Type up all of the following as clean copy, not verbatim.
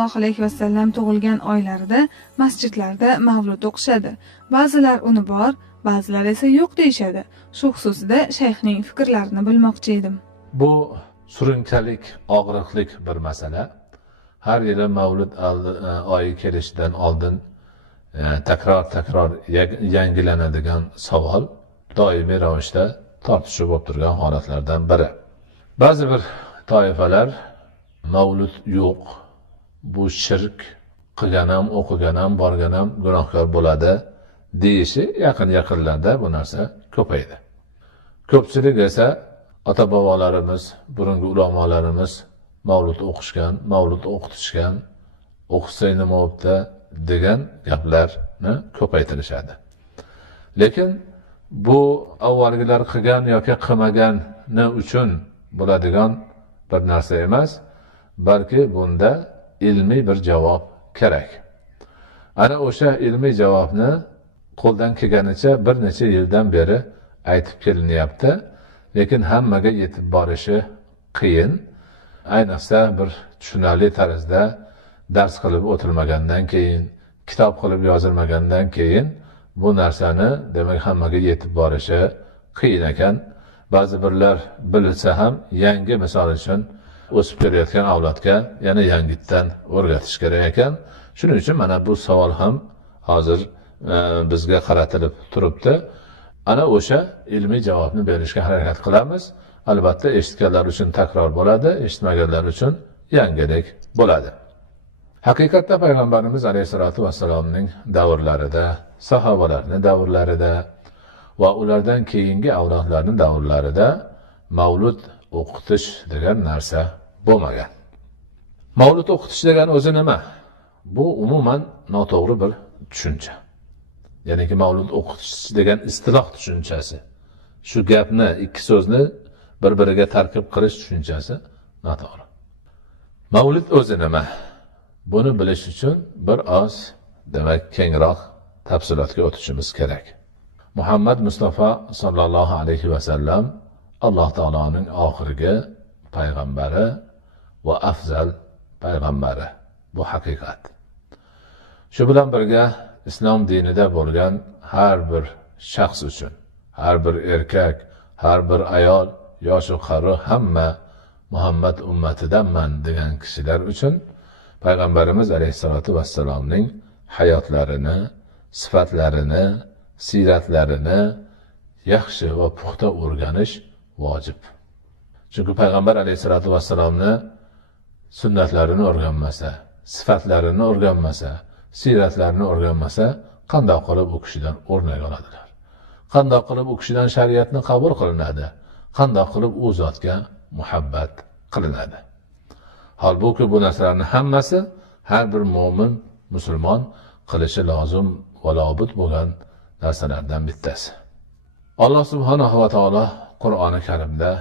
sollallohu alayhi vasallam tug'ilgan oylarida masjidlarda mavlud o'qishadi. Ba'zilar uni bor, ba'zilar esa yo'q deyishadi. Shu xususida shayxning fikrlarini bilmoqchi edim. Bu surunkalik, og'riqlik bir masala. Har yili mavlud oyi kelishidan oldin takror yangilanadigan savol, doimiy ravishda tortishib bo'lib turgan holatlardan biri. Ba'zi bir toifalar mavlud yo'q, bu shirk, qilgan ham, o'qigan ham, borgan ham gunohkor bo'ladi deyishi yaqinlarda bu narsa ko'paydi. Ko'pchilik esa ota-bobolarimiz, burungi ulamolarimiz mavlud o'qishgan, mavlud o'qitishgan, o'qitsang nima bo'pti degan gaplarni ko'paytirishadi. Lekin bu avvalgilar qilgan yoki qilmagani uchun bo'ladigan bir narsa emas, balki bunda ilmiy bir javob kerak. Ana o'sha ilmiy javobni qo'ldan kelganicha bir necha yildan beri aytib kelinyapti, lekin hammaga yetib borishi qiyin. Ayniqsa bir tushunarli tarzda dars qilib o'tilmagandan keyin, kitob qilib yozilmagandan keyin bu narsani demak hammaga yetib borishi qiyin ekan. Ba'zi birlar bilsa ham yangi, misol uchun o'sib kelayotgan avlodga yana yangitdan o'rgatish kerak ekan. Shuning uchun mana bu savol ham hozir bizga qaratilib turibdi. Ana o'sha ilmiy javobni berishga harakat qilamiz. Albatta eshitganlar uchun takror bo'ladi, eshitmaganlar uchun yangilik bo'ladi. Haqiqatda payg'ambarimiz alayhisolatu vassalomning davrlarida, sahobalarning davrlarida va ulardan keyingi avlodlarning davrlarida mavlud o'qitish degan narsa bo'lmagan. Mavlud o'qitish degan o'zi nima? Bu umuman noto'g'ri bir tushuncha. Ya'niki mavlud o'qitish degan istiloh tushunchasi. Shu gapni, ikki so'zni bir-biriga tarkib qilish tushunchasi noto'g'ri. Mavlud o'zi nima? Buni bilish uchun bir oz, demak, kengroq tafsilotga o'tishimiz kerak. Muhammad Mustafa sallallohu alayhi vasallam Alloh taoloning oxirgi payg'ambari va afzal payg'ambari. Bu haqiqat. Shu bilan birga islom dinida bo'lgan har bir shaxs uchun, har bir erkak, har bir ayol, yosh va qari hamma Muhammad ummatidanman degan kishilar uchun payg'ambarimiz alayhisolatu vassalomning hayotlarini, sifatlarini, siyratlarini yaxshi va puxta o'rganish vojib. Chunki payg'ambar alayhisolatu vassalomni sunnatlarini o'rganmasa, sifatlarini o'rganmasa, siyratlarini o'rganmasa, qanday qilib u kishidan o'rnak oladilar? Qanday qilib u kishidan shariatni qabul qilinadi? Qanday qilib u zotga muhabbat qilinadi? Holbuki bu narsalarning hammasi har bir mo'min, musulmon qilishi lozim va lobud bo'lgan narsalardan bittasi. Alloh subhanahu va taolo Qur'oni Karimda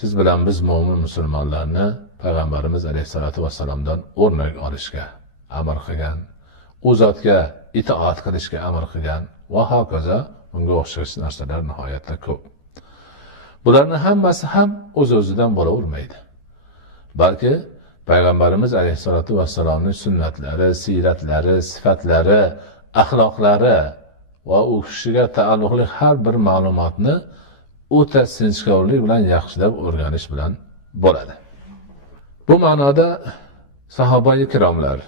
siz bilan biz mo'min musulmonlarni payg'ambarimiz alayhisolatu vassalomdan o'rnak olishga amr qilgan, u zotga itoat qilishga amr qilgan va hokazo bunga o'xshash narsalar nihoyatda ko'p. Bularning hammasi ham o'z-o'zidan bo'lavermaydi. Balki payg'ambarimiz alayhisolatu vassalomning sunnatlari, siyratlari, sifatlari, axloqlari va u kishiga taalluqli har bir ma'lumotni o'ta sinchkovlik bilan yaxshilab o'rganish bilan bo'ladi. Bu ma'noda sahoba-i kiromlar,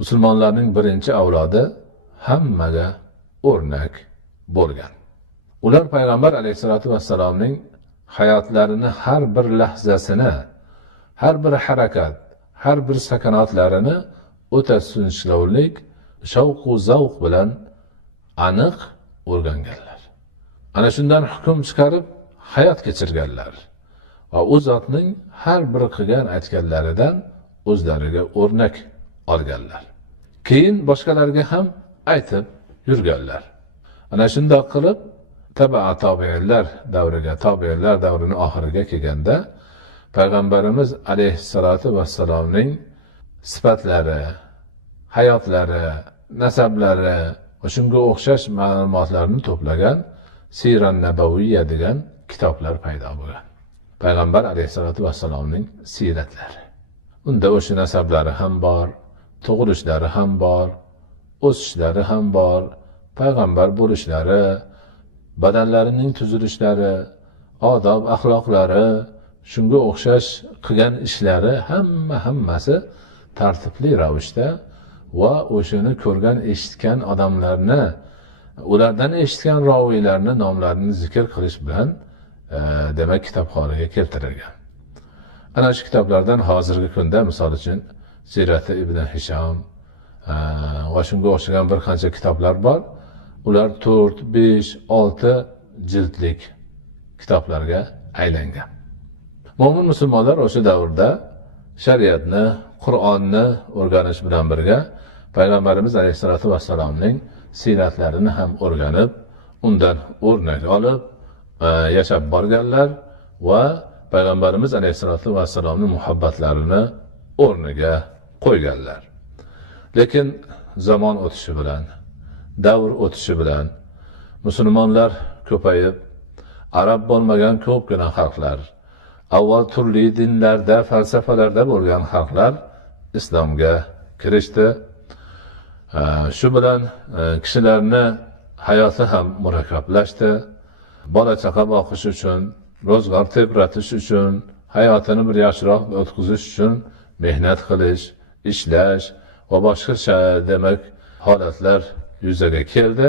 musulmonlarning birinchi avlodi hammaga o'rnak bo'lgan. Ular payg'ambar alayhisolatu vassalomning hayotlarini har bir lahzasini, har bir harakat, har bir sakanotlarini o'ta sinchkovlik, shavq va zavq bilan aniq o'rganganlar. Ana shundan hukm chiqarib hayot kechirganlar va u zotning har bir qilgan aytganlaridan o'zlariga o'rnak olganlar. Keyin boshqalarga ham aytib yurganlar. Ana shunday qilib tabi'inlar davrining oxiriga kelganda payg'ambarimiz alayhissalatu vassalomning sifatlari, hayotlari, nasablari va shunga o'xshash ma'lumotlarni to'plagan Sirat Nabaviyya degan kitoblar paydo bo'lgan. Payg'ambar alayhissalatu vassalomning siratlari. unda o'sha nasablari ham bor, tug'ilishlari ham bor, o'sishlari ham bor, payg'ambar bo'lishlari, badanlarining tuzilishlari, odob axloqlari, shunga o'xshash qilgan ishlari hammasi tartibli ravishda va o'shani ko'rgan, eshitgan odamlarni, ulardan eshitgan roviylarni nomlarini zikr qilish bilan demak kitobxonaga keltirilgan. Ana shu kitoblardan hozirgi kunda misol uchun Sirati ibn Hisham va shunga o'xshagan bir qancha kitoblar bor. Ular 4, 5, 6 jildlik kitoblarga aylangan. Mo'min musulmonlar o'sha davrda shariatni, Qur'onni o'rganish bilan birga payg'ambarimiz alayhisolatu vassalomning siyratlarini ham o'rganib, undan o'rnak olib yashab borganlar va payg'ambarimiz alayhisolatu vassalomning muhabbatlarini o'rniga qo'yganlar. Lekin zamon o'tishi bilan, davr o'tishi bilan musulmonlar ko'payib, arab bo'lmagan ko'pgina xalqlar, avval turli dinlarda, falsafalarda bo'lgan xalqlar islomga kirishdi. Shu bilan kishilarni hayoti ham murakkablashdi. Bola chaqa boqish uchun, ro'zg'or tebratish uchun, hayotini bir yaxshiroq o'tkazish uchun mehnat qilish, ishlash va boshqa demak holatlar yuzaga keldi.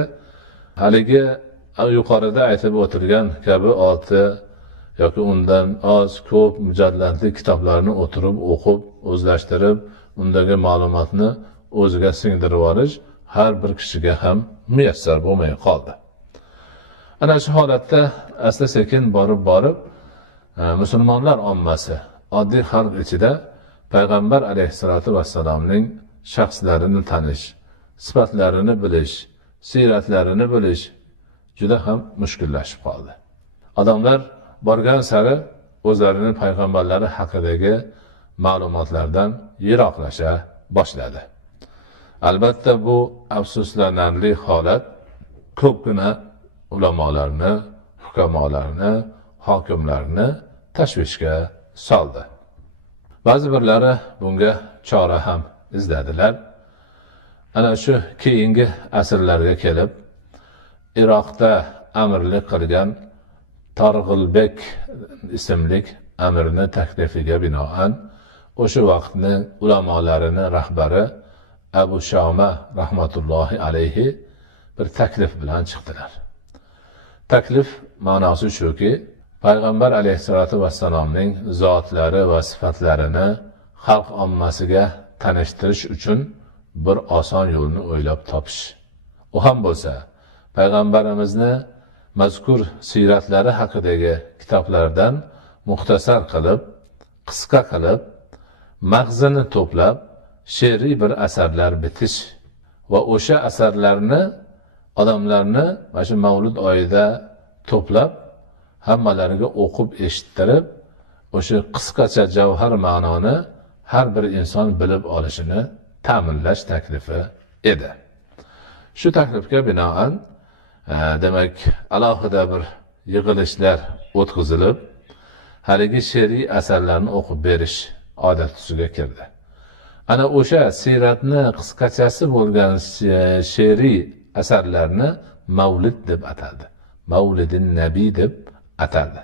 Haligi yuqorida aytib o'tilgan kabi 6 yoki undan oz ko'p mujalladli kitoblarni o'tirib o'qib, o'zlashtirib, undagi ma'lumotni o'ziga singdirib olish har bir kishiga ham muyassar bo'lmay qoldi. Ana shu holatda asta sekin borib musulmonlar ommasi, oddiy xalq ichida payg'ambar alayhisolatu vassalomning shaxslarini tanish, sifatlarini bilish, siyratlarini bilish juda ham mushkullashib qoldi. Odamlar borgan sari o'zlarini payg'ambarlari haqidagi ma'lumotlardan yiroqlasha boshladi. Albatta bu afsuslanarli holat ko'pgina ulamolarni, hukamolarni, hokimlarni tashvishga soldi. Ba'zi birlari bunga chora ham izladilar. Ana shu keyingi asrlarga kelib, Iroqda amirlik qilgan Targ'ilbek ismli amirni taklifiga binoan o'sha vaqtning ulamolarining rahbari Abu Shoma rahmatullohi alayhi bir taklif bilan chiqdilar. Taklif ma'nosi shuki, payg'ambar alayhisolatu vassalomning zotlari va sifatlarini xalq ommasiga tanishtirish uchun bir oson yo'lni o'ylab topish. U ham bo'lsa, payg'ambarimizni mazkur siyratlari haqidagi kitoblardan muxtasar qilib, qisqa qilib, mag'zini to'plab, she'riy bir asarlar bitish va o'sha asarlarni odamlarni mana shu Mavlud oyida to'plab, hammalariga o'qib eshittirib, o'sha qisqacha javhar ma'noni har bir inson bilib olishini ta'minlash taklifi edi. Shu taklifga binoan demak alohida bir yig'ilishlar o'tkazilib, haligi she'riy asarlarni o'qib berish odat tusiga kirdi. Ana o'sha siyratni qisqachasi bo'lgan she'riy asarlarni Mavlid deb ataldi. Mavlidin Nabiy deb ataldi.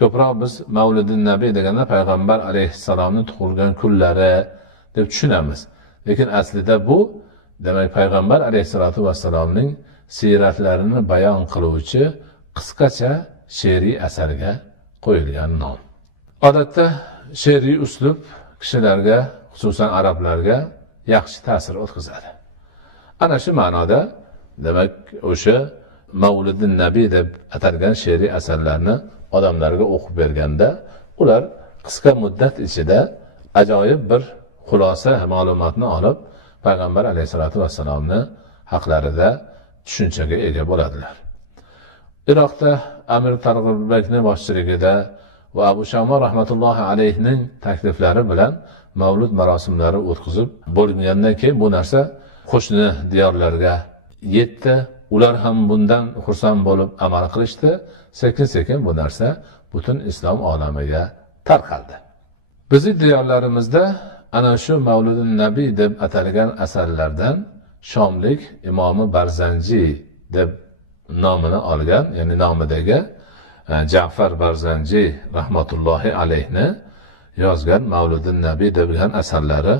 Ko'proq biz Mavlidin Nabiy deganda payg'ambar alayhissalomning tug'ilgan kunlari deb tushunamiz. Lekin aslida bu demak payg'ambar alayhissalatu vassalomning siyratlarini bayon qiluvchi qisqacha she'riy asarga qo'yilgan nom. Odatda she'riy uslub kishilarga, xususan arablarga yaxshi ta'sir o'tkazadi. Ana shu ma'noda demak o'sha Mavlidin Nabiy deb atalgan she'riy asarlarni odamlarga o'qib berganda, ular qisqa muddat ichida ajoyib bir xulosa ma'lumotni olib, payg'ambar alayhisolatu vassalomni haqlarida tushunchaga ega bo'ladilar. Iroqda Amir Targ'ilbekning boshchiligida va Abu Shama rahmatullohi alayhining takliflari bilan Mavlud marosimlari o'tkazib bo'lgandan keyin bu narsa qo'shni diyorlarga yetdi. Ular ham bundan xursand bo'lib amal qilishdi. Sekin-sekin bu narsa butun islom olamiga tarqaldi. Bizni diyorlarimizda ana shu Mavludun Nabiy deb atalgan asarlardan shomlik imomi Barzanji deb nomini olgan, ya'ni nomidagi Ja'far Barzanji rahmatullohi alayhni yozgan Mavludun Nabiy degan asarlari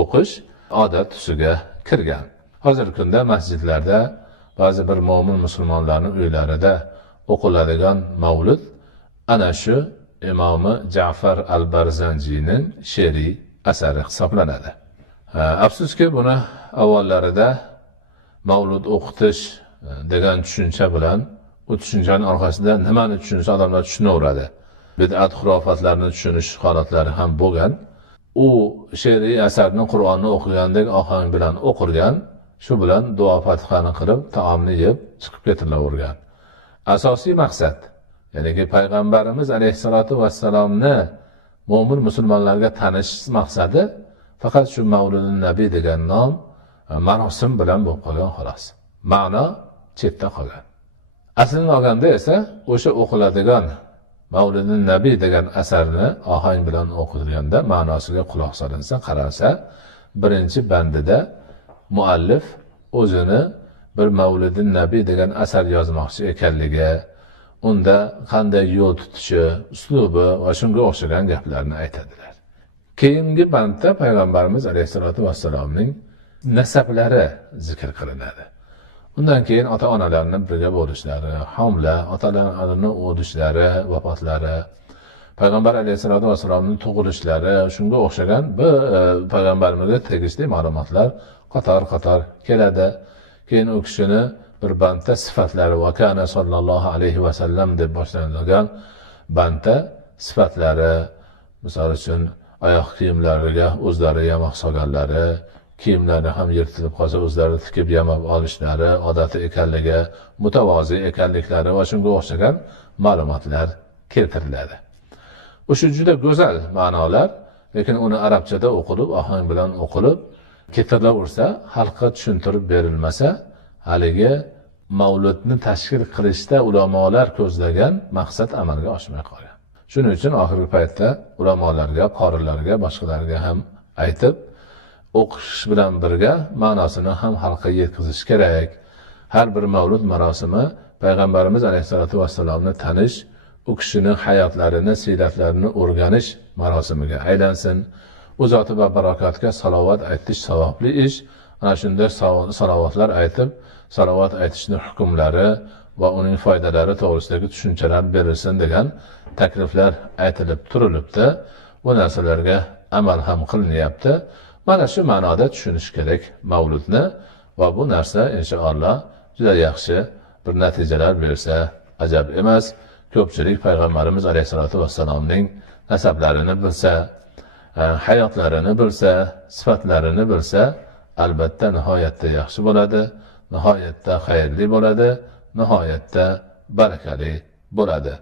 o'qish odat tusiga kirgan. Hozirgi kunda masjidlarda ba'zi bir mo'min musulmonlarning uylarida o'qiladigan mavlud ana shu imomi Ja'far al-Barzanjining she'riy asari hisoblanadi. Afsuski buni avvallarida mavlud o'qitish degan tushuncha bilan u tushunchaning orqasida nimani tushunsa odamlar tushunaveradi. Bid'at xurofatlarni tushunish holatlari ham bo'lgan. U she'riy asarni Qur'onni o'qigandek ohang bilan o'qirgan, shu bilan duo fatihani qilib, taomni yeb chiqib ketilavergan. Asosiy maqsad, ya'ni payg'ambarimiz alayhisolatu vassalomni mo'min musulmonlarga tanishish maqsadi faqat shu Mavludun Nabiy degan nom marosim bilan bo'lib qolgan xolos. Ma'no chetda qolgan. Aslini olganda esa o'sha o'qiladigan Mavludun Nabiy degan asarni ohang bilan o'qilganda ma'nosiga quloq solinsa, qaralsa, birinchi bandida muallif o'zini bir Mavludun Nabiy degan asar yozmoqchi ekanligi, unda qanday yo'l tutishi, uslubi va shunga o'xshagan gaplarni aytadilar. Keyingi bandda payg'ambarimiz alayhisolatu vassalomning nasablari zikr qilinadi. Undan keyin ota-onalarning birga bo'lishlari, homila, otalarning o'lishlari, vafotlari, payg'ambar alayhisolatu vassalomning tug'ilishlari, shunga o'xshagan bir payg'ambarimizga tegishli ma'lumotlar qator-qator keladi. Keyin u kishini bir bandda sifatlari va kana sallallohu alayhi vasallam deb boshlanadigan bandda sifatlari, misol uchun oyoq kiyimlariga o'zlari yamoq solganlari, kiyimlarni ham yirtilib qolsa o'zlari tikib yamab olishlari, odati ekanligi, mutavozi ekanliklari va shunga o'xshagan ma'lumotlar keltiriladi. O'sha juda go'zal ma'nolar, lekin uni arabchada o'qilib, ohang bilan o'qilib keltirilaversa, xalqqa tushuntirib berilmasa, haligi mavludni tashkil qilishda ulamolar ko'zlagan maqsad amalga oshmay qolgan. Shuning uchun oxirgi paytda ulamolarga, qorilarga, boshqalarga ham aytib, o'qish bilan birga ma'nosini ham xalqqa yetkazish kerak. Har bir mavlud marosimi payg'ambarimiz alayhisolatu vassalomni tanish, u kishining hayotlarini, siyratlarini o'rganish marosimiga aylansin. U zoti va barakotga salovat aytish savobli ish. Ana shunday salovatlar aytib, salovat aytishning hukmlari va uning foydalari to'g'risidagi tushunchalar berilsin degan takliflar aytilib turilibdi. Bu narsalarga amal ham qilinyapti. Mana shu ma'noda tushunish kerak mavludni va bu narsa inshaalloh juda yaxshi bir natijalar bersa ajab emas. Ko'pchilik payg'ambarimiz alayhisolatu vassalomning nasablarini bilsa, hayotlarini bilsa, sifatlarini bilsa, albatta nihoyatda yaxshi bo'ladi, nihoyatda xayrli bo'ladi, nihoyatda barakali bo'ladi.